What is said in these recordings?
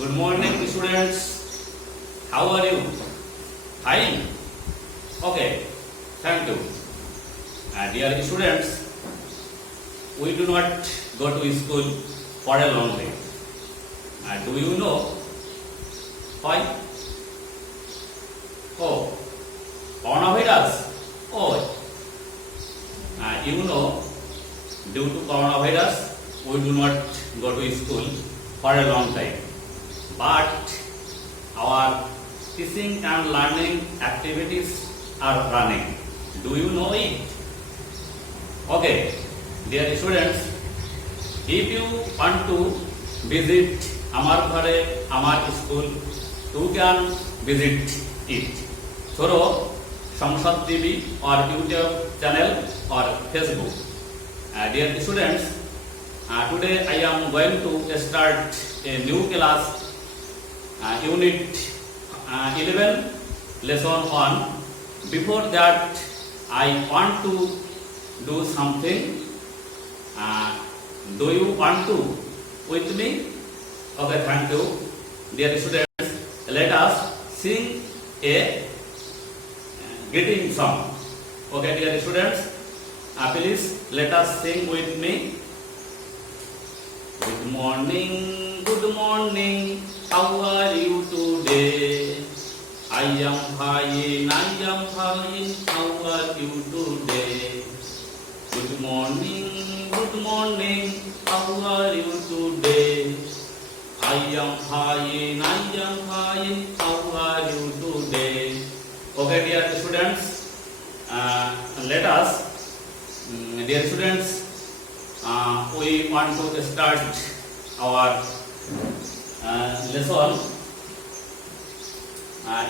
Good morning, students. How are you? Fine. Okay. Thank you. Dear students, we do not go to school for a long day. Do you know why? Oh, coronavirus. Oh, you know, due to coronavirus, we do not go to school for a long time. But our teaching and learning activities are running. Do you know it? Okay, dear students, if you want to visit Amar Ghare, Amar school, you can visit it through Samsad TV or YouTube channel or Facebook. Dear students, today I am going to start a new class, Unit 11, Lesson 1. Before that, I want to do something. Do you want to with me? Okay, thank you. Dear students, let us sing a greeting song. Okay, dear students, please let us sing with me. Good morning, how are you today? I am fine, how are you today? Good morning, how are you today? I am fine, how are you today? Okay, dear students, let us, dear students, we want to start our lesson,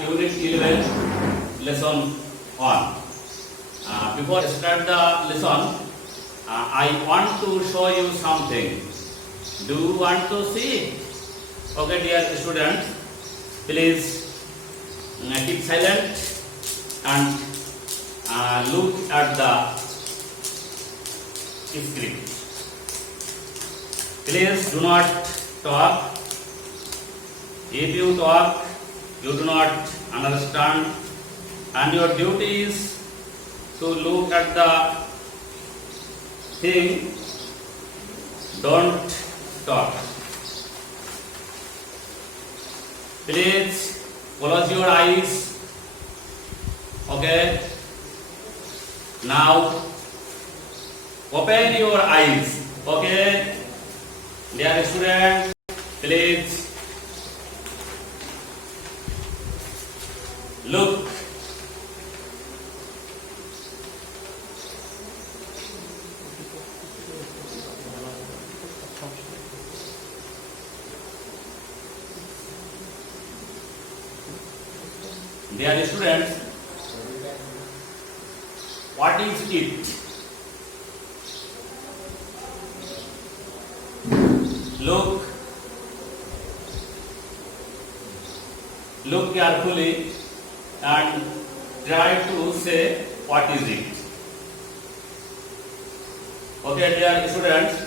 Unit 11, Lesson 1. Before I start the lesson, I want to show you something. Do you want to see it? Okay, dear students, please keep silent and look at the script. Please do not talk. If you talk, you do not understand, and your duty is to look at the thing. Don't talk. Please close your eyes. Okay. Now open your eyes. Okay. Dear students, please look. Dear students, what is it? Look carefully and try to say what is it. Okay, dear students,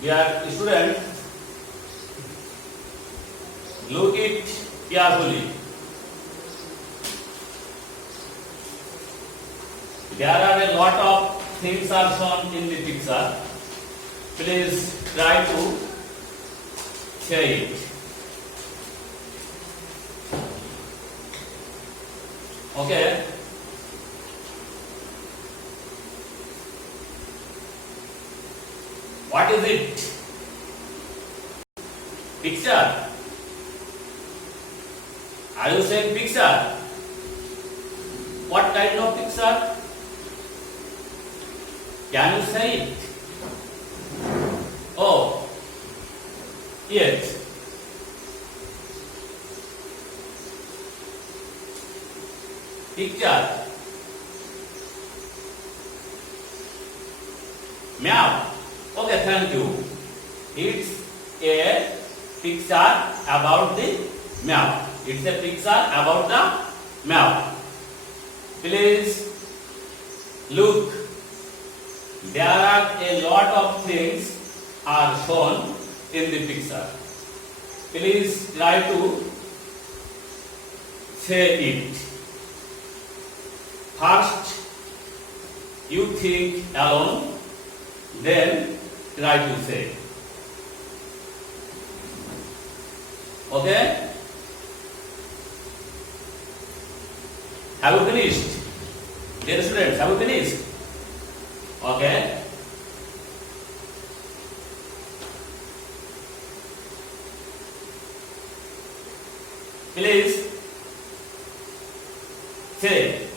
dear students, look it carefully. There are a lot of things are shown in the picture. Please try to say it. Okay. What is it? Picture. Are you saying picture? What kind of picture? Can you say it? Oh, yes. Map. Okay, thank you. It's a picture about the map. It's a picture about the map. Please look. There are a lot of things are shown in the picture. Please try to say it. First, you think alone, then try to say. Okay? Have you finished? Dear students, have you finished? Okay. Please say.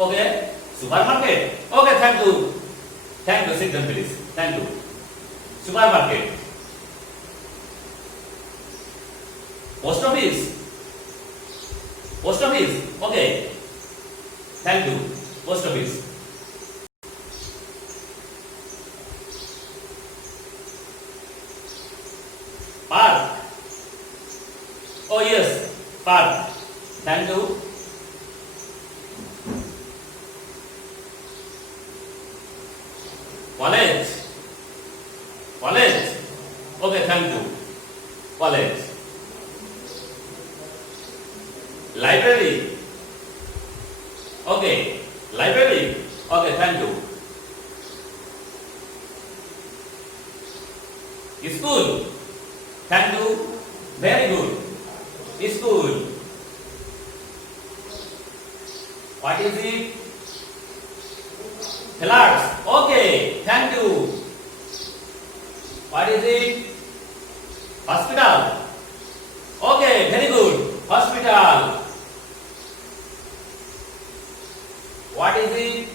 Okay. Supermarket. Okay, thank you. Thank you. Sit down, please. Thank you. Supermarket. Post office. Post office. Okay. Thank you. Post office. Park. Oh yes, park. Thank you. College. College. Okay, thank you. College. Library. Okay. Library. Okay, thank you. School. Thank you. Very good. School. What is it? Flats. Okay, thank you. What is it? Hospital. Okay, very good. Hospital. What is it?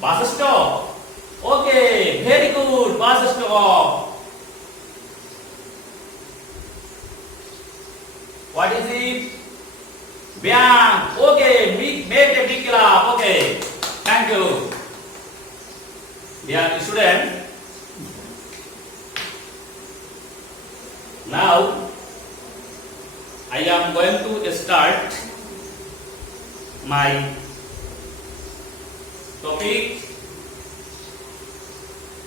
Bus stop. Okay, very good. Bus stop. What is it? Bank. Okay, make a big clap. Okay, thank you. Dear student, now I am going to start my topic.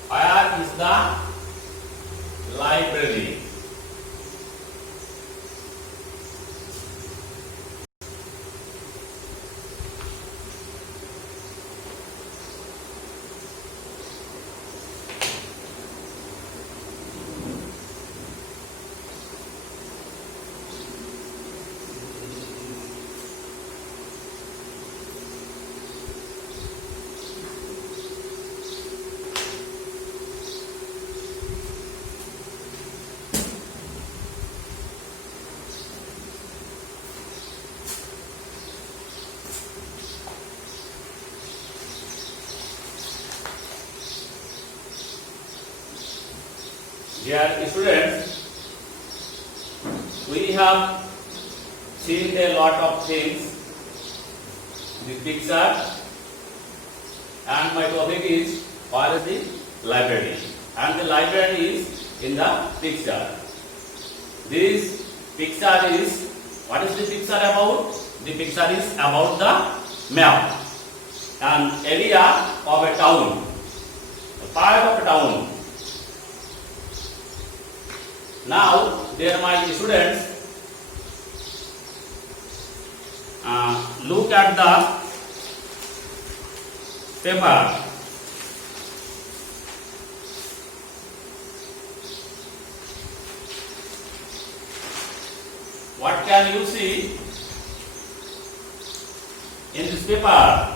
Where is the library? Dear students, we have seen a lot of things in the picture, and my topic is where is the library, and the library is in the picture. This picture is, what is the picture about? The picture is about the map, an area of a town, a part of a town. Now, dear my students, look at the paper. What can you see in this paper?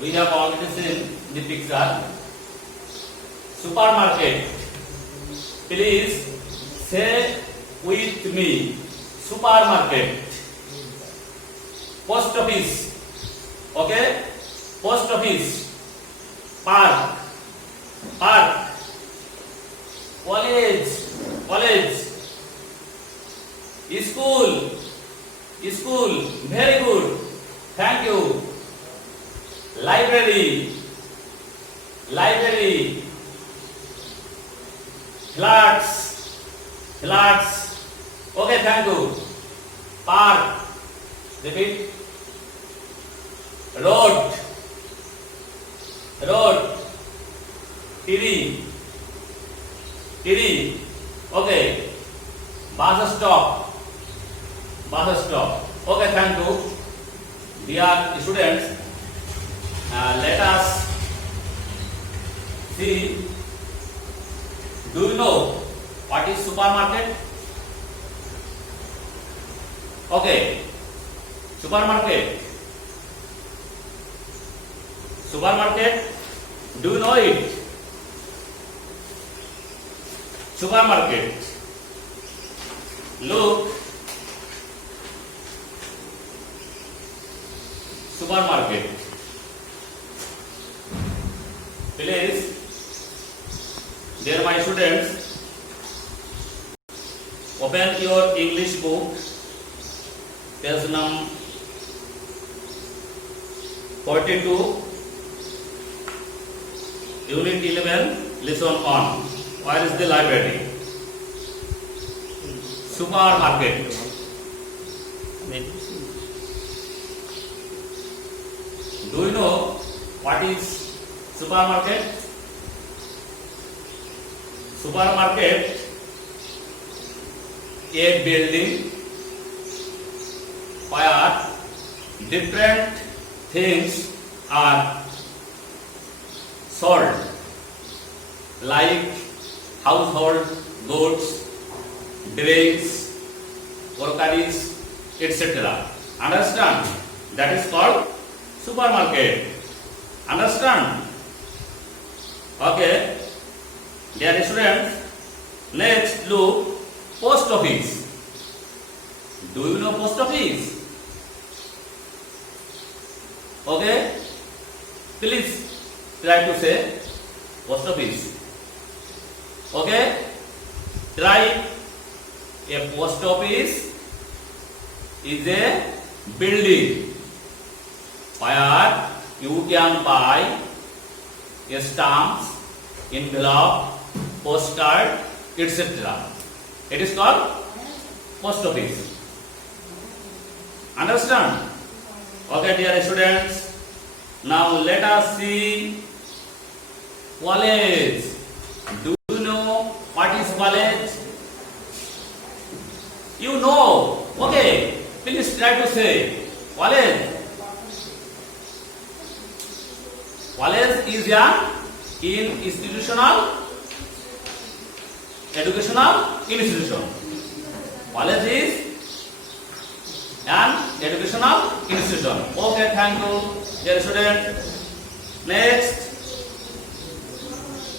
We have already seen the picture. Supermarket. Please say with me. Supermarket. Post office. Okay, post office, park, park, college, college, school, school. Very good. Thank you. Library, library, flats, flats. Okay, thank you. Park, repeat. Road, road. TV, TV. Okay. Bus stop, bus stop. Okay, thank you. Dear students, let us see. Do you know what is supermarket? Okay, supermarket. Supermarket. Do you know it? Supermarket. Look. Supermarket. Please, dear my students, open your English book, page number 42, Unit 11, lesson on. Where is the library? Supermarket. Do you know what is supermarket? Supermarket, a building where different things are sold, like household goods, drinks, groceries, etc. Understand? That is called supermarket. Understand? Okay. Dear students, next look post office. Do you know post office? Okay. Please try to say post office. Okay. Try. A post office is a building where you can buy stamps, envelope, postcard, etc. It is called post office. Understand? Okay, dear students. Now let us see college. Do you know what is college? You know. Okay. Please try to say college. College is an institutional educational institution. College is an educational institution. Okay, thank you, dear student. Next,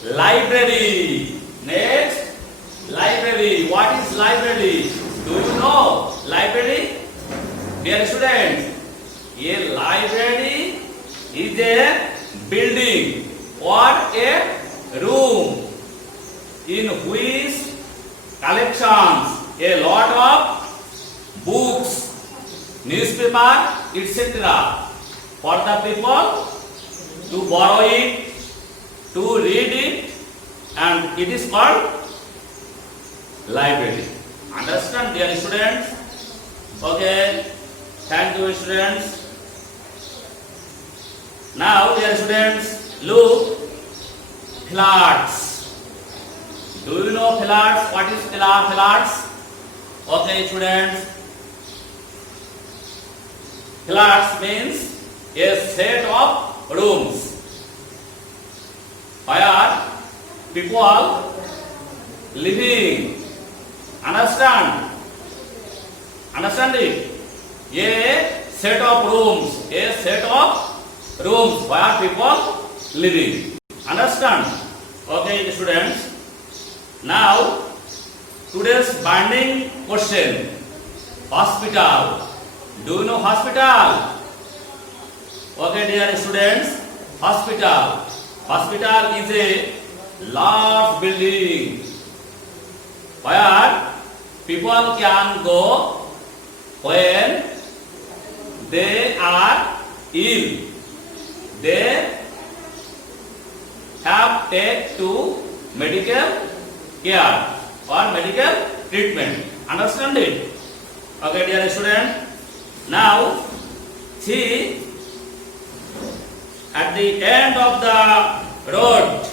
library. Next, library. What is library? Do you know library? Dear students, a library is a building or a room in which collections, a lot of books, newspaper, etc. for the people to borrow it, to read it, and it is called library. Understand, dear students? Okay, thank you, students. Now, dear students, look, flats. Do you know flats? What is flats? Okay, students. Flats means a set of rooms where people living. Understand? Understand it? A set of rooms. A set of rooms where people living. Understand? Okay, students. Now, today's burning question. Hospital. Do you know hospital? Okay, dear students, hospital. Hospital is a large building where people can go when they are ill. They have take to medical care or medical treatment. Understand it? Okay, dear student. Now, see at the end of the road,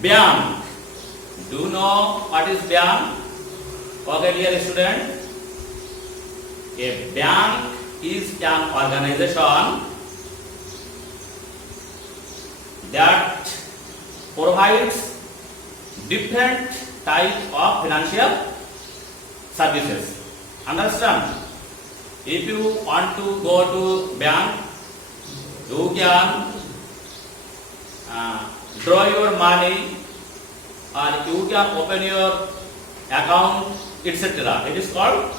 bank. Do you know what is bank? Okay, dear student. A bank is an organization that provides different type of financial services. Understand? If you want to go to bank, you can draw your money or you can open your account, etc. It is called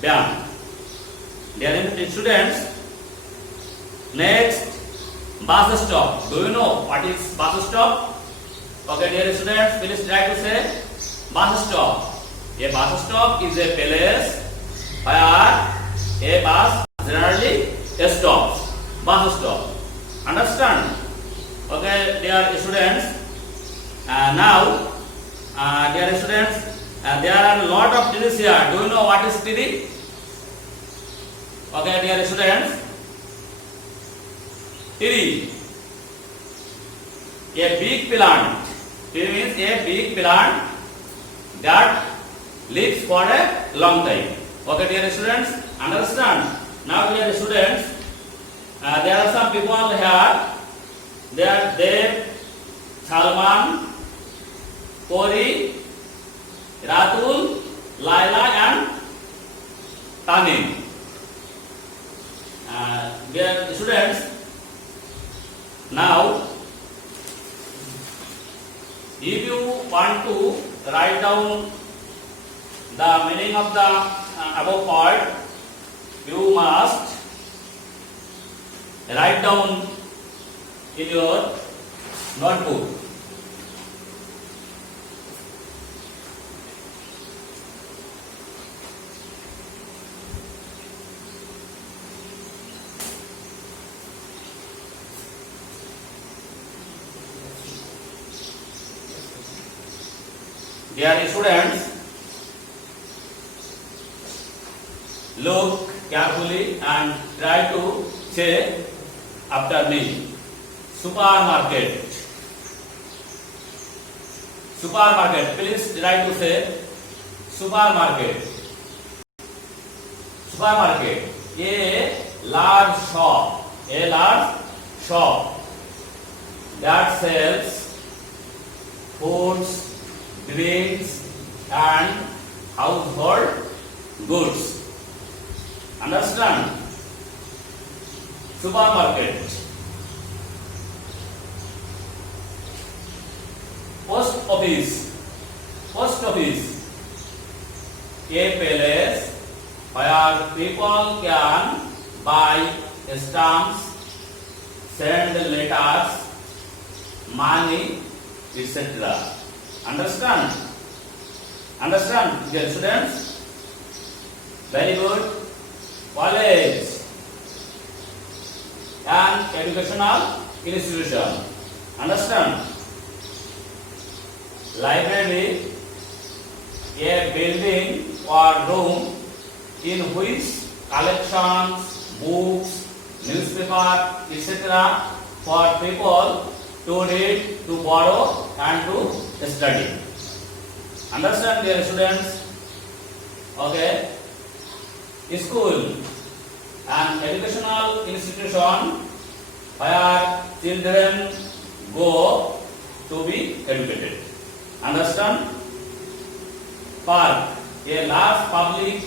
bank. Dear students, next, bus stop. Do you know what is bus stop? Okay, dear students, please try to say bus stop. A bus stop is a place where a bus generally stops. Bus stop. Understand? Okay, dear students. Now, dear students, there are a lot of trees here. Do you know what is tree? Okay, dear students. Tree. A big plant. Tree means a big plant that lives for a long time. Okay, dear students, understand? Now, dear students, there are some people here. They are Dev, Salman, Kori, Ratul, Laila, and Tamim. Dear students, now, if you want to write down the meaning of the above part, you must write down in your notebook. Dear students, look carefully and try to say after me. Supermarket. Supermarket. Please try to say supermarket. Supermarket. A large shop. A large shop that sells foods, drinks, and household goods. Understand? Supermarket. Post office. Post office. A place where people can buy stamps, send letters, money, etc. Understand? Understand, dear students? Very good. College. An educational institution. Understand? Library. A building or room in which collections, books, newspaper, etc. for people to read, to borrow, and to study. Understand, dear students? Okay. School, an educational institution where children go to be educated. Understand? Park, a large public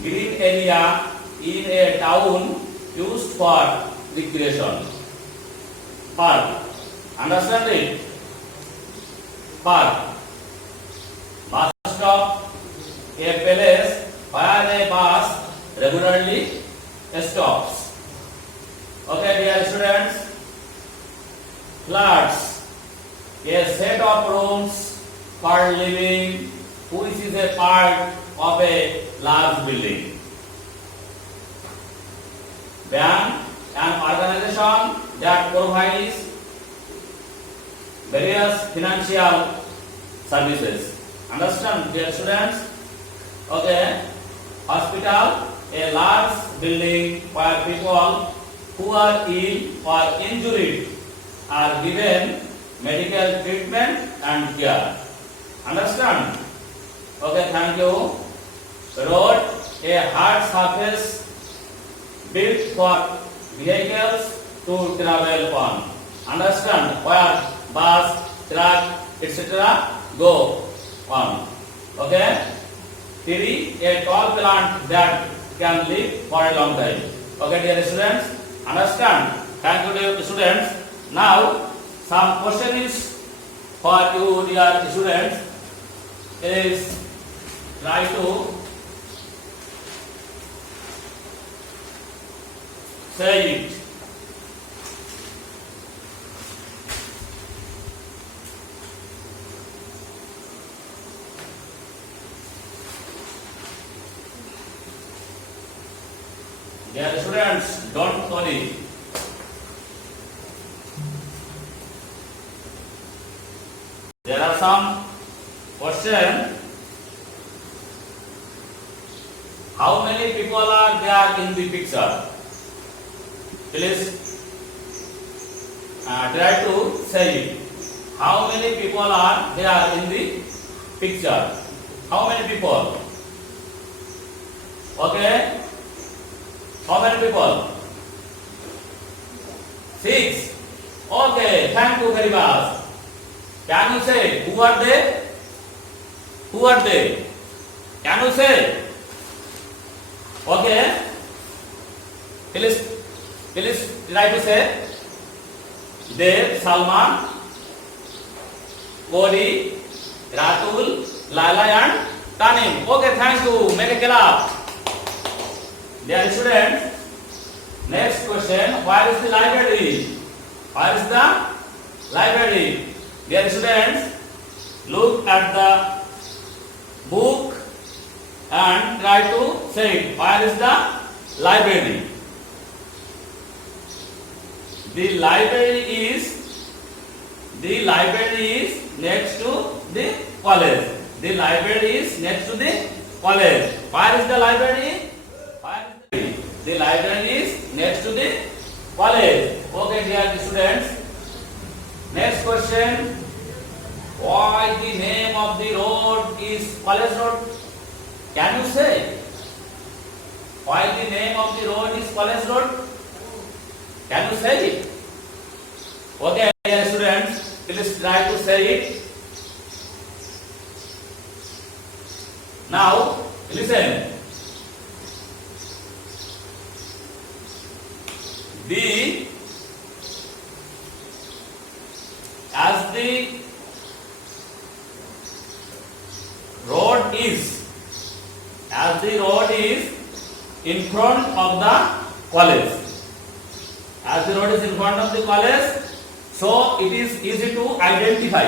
green area in a town used for recreation. Park. Understand it? Park. Bus stop, a place where a bus regularly stops. Okay, dear students, flats, a set of rooms for living which is a part of a large building. Bank, an organization that provides various financial services. Understand, dear students? Okay. Hospital, a large building where people who are ill or injured are given medical treatment and care. Understand? Okay, thank you. Road, a hard surface built for vehicles to travel on. Understand? Where bus, truck, etc. go on. Okay? Tree, a tall plant that can live for a long time. Okay, dear students? Understand? Thank you, dear students. Now, some question is for you, dear students, is try to say it. Dear students, don't worry. There are some questions. How many people are there in the picture? Please try to say it. How many people are there in the picture? How many people? Okay. How many people? 6. Okay, thank you very much. Can you say who are they? Who are they? Can you say? Okay. Please try to say. Dev, Salman, Kodi, Ratul, Lala and Tanim. Okay, thank you. Make a clap. Dear students, next question, where is the library? Where is the library? Dear students, look at the book and try to say it. Where is the library? The library is next to the college. The library is next to the college. Where is the library? The library is next to the college. Okay, dear students. Next question. Why the name of the road is College Road? Can you say? Why the name of the road is College Road? Can you say it? Okay, dear students. Please try to say it. Now, listen. As the road is in front of the college. As the road is in front of the college, so it is easy to identify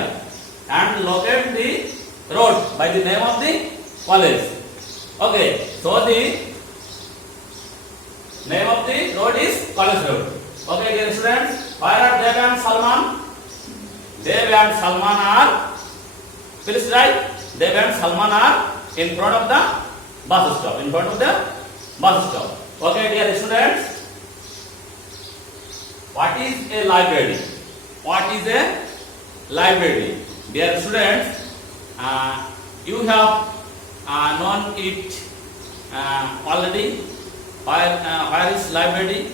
and locate the road by the name of the college. Okay, so the name of the road is College Road. Okay, dear students, where are Dev and Salman? Dev and Salman are, please write, Dev and Salman are in front of the bus stop. In front of the bus stop. Okay, dear students, what is a library? What is a library? Dear students, you have known it already. Where is library?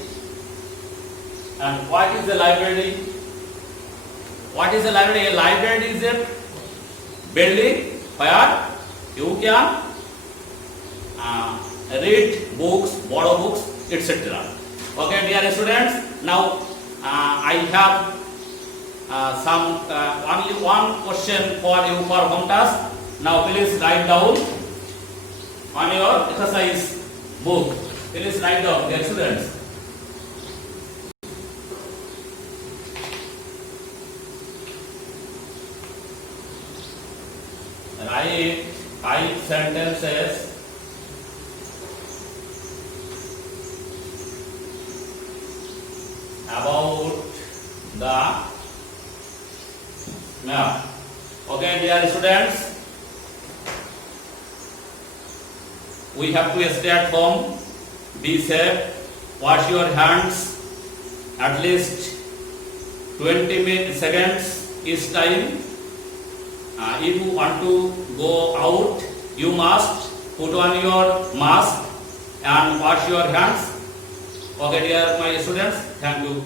And what is the library? What is a library? A library is a building where you can read books, borrow books, etc. Okay, dear students. Now I have only one question for you for home task. Now please write down on your exercise book. Please write down, dear students. Write 5 sentences about the map. Okay, dear students, we have to stay at home. Be safe. Wash your hands at least 20 seconds each time. If you want to go out, you must put on your mask and wash your hands. Okay, dear my students, thank you.